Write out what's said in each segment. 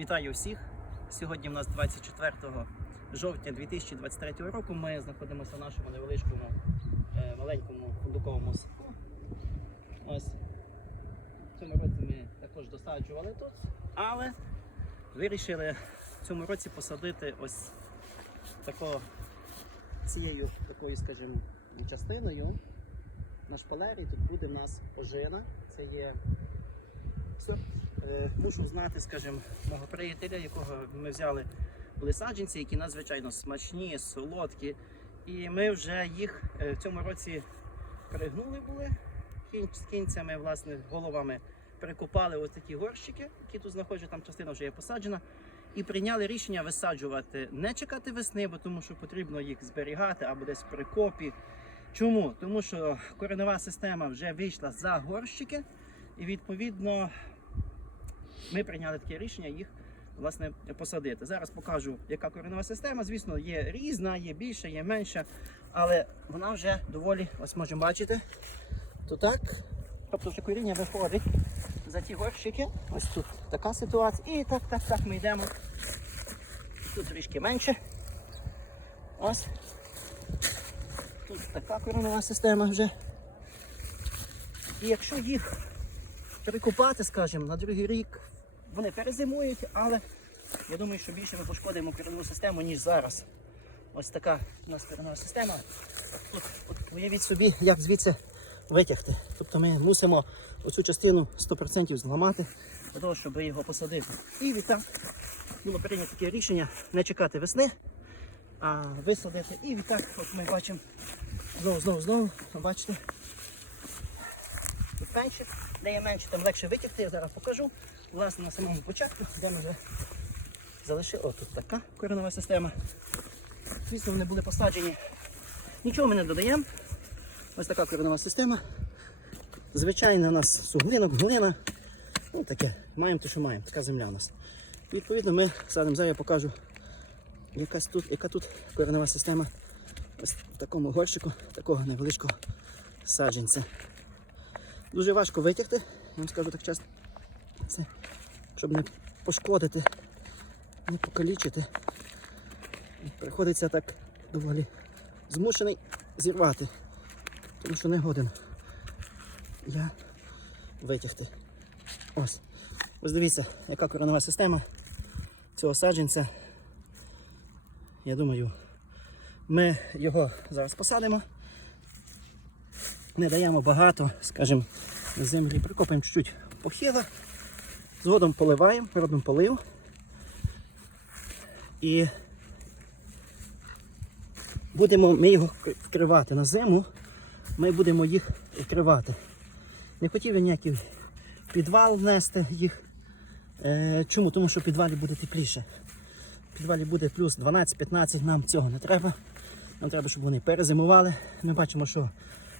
Вітаю всіх! Сьогодні в нас 24 жовтня 2023 року. Ми знаходимося в нашому невеличкому е, маленькому фундуковому садку. Ось в цьому році ми також досаджували тут, але вирішили в цьому році посадити ось тако, цією такою, скажімо, частиною на шпалері. Тут буде в нас ожина. Це є сорт Мушу знати, скажімо, мого приятеля, якого ми взяли були саджанці, які надзвичайно смачні, солодкі. І ми вже їх е, в цьому році пригнули були з кінцями, власне, головами прикопали ось такі горщики, які тут знаходяться, там частина вже є посаджена. І прийняли рішення висаджувати, не чекати весни, бо тому що потрібно їх зберігати або десь в прикопі. Чому? Тому що коренева система вже вийшла за горщики, і відповідно ми прийняли таке рішення їх власне посадити. Зараз покажу, яка коренова система. Звісно, є різна, є більша, є менша, але вона вже доволі, ось можемо бачити, то так. Тобто вже коріння виходить за ті горщики. Ось тут така ситуація. І так, так, так ми йдемо. Тут трішки менше. Ось. Тут така коренова система вже. І якщо їх перекопати, скажімо, на другий рік вони перезимують, але я думаю, що більше ми пошкодимо кореневу систему, ніж зараз. Ось така у нас коренева система. От, от уявіть собі, як звідси витягти. Тобто ми мусимо оцю частину 100% зламати для того, щоб його посадити. І відтак було прийнято таке рішення не чекати весни, а висадити. І відтак, от ми бачимо знову, знову, знову, бачите, менше, де є менше, там легше витягти, я зараз покажу. Власне, на самому початку, де вже залишили. О, така коренова система. Звісно, вони були посаджені. Нічого ми не додаємо. Ось така коренова система. Звичайно, у нас суглинок, глина. Ну таке, маємо те, що маємо, така земля у нас. Відповідно, ми садимо, зараз я покажу, якась тут, яка тут коренова система. Ось в такому горщику, такого невеличкого саджанця. Дуже важко витягти, я вам скажу так чесно. Це, щоб не пошкодити, не покалічити. Приходиться так доволі змушений зірвати, тому що не годен я витягти. Ось. Ось дивіться, яка коронова система цього саджанця. Я думаю, ми його зараз посадимо. Не даємо багато, скажімо, землі прикопаємо чуть-чуть похило. Згодом поливаємо, робимо полив. І будемо ми його вкривати на зиму. Ми будемо їх вкривати. Не хотів я ніякий підвал внести їх. Е, чому? Тому що в підвалі буде тепліше. В підвалі буде плюс 12-15, нам цього не треба. Нам треба, щоб вони перезимували. Ми бачимо, що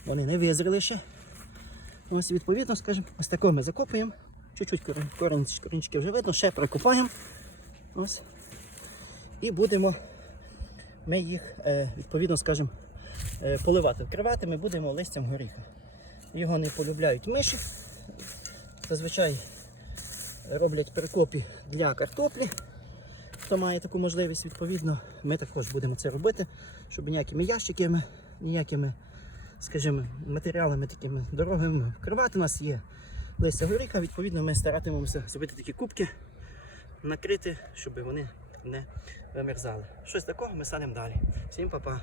вони не визріли ще. Ось відповідно, скажімо, ось такого ми закопуємо. Чуть-чуть корін- корінчики вже видно, ще прикопаємо. Ось. І будемо ми їх, е, відповідно, скажімо, е, поливати. Вкривати ми будемо листям горіха. Його не полюбляють миші. Зазвичай роблять перекопі для картоплі. Хто має таку можливість, відповідно, ми також будемо це робити, щоб ніякими ящиками, ніякими, скажімо, матеріалами такими дорогими вкривати. У нас є листя горіха, відповідно, ми старатимемося зробити такі кубки, накрити, щоб вони не вимерзали. Щось такого ми садимо далі. Всім па-па.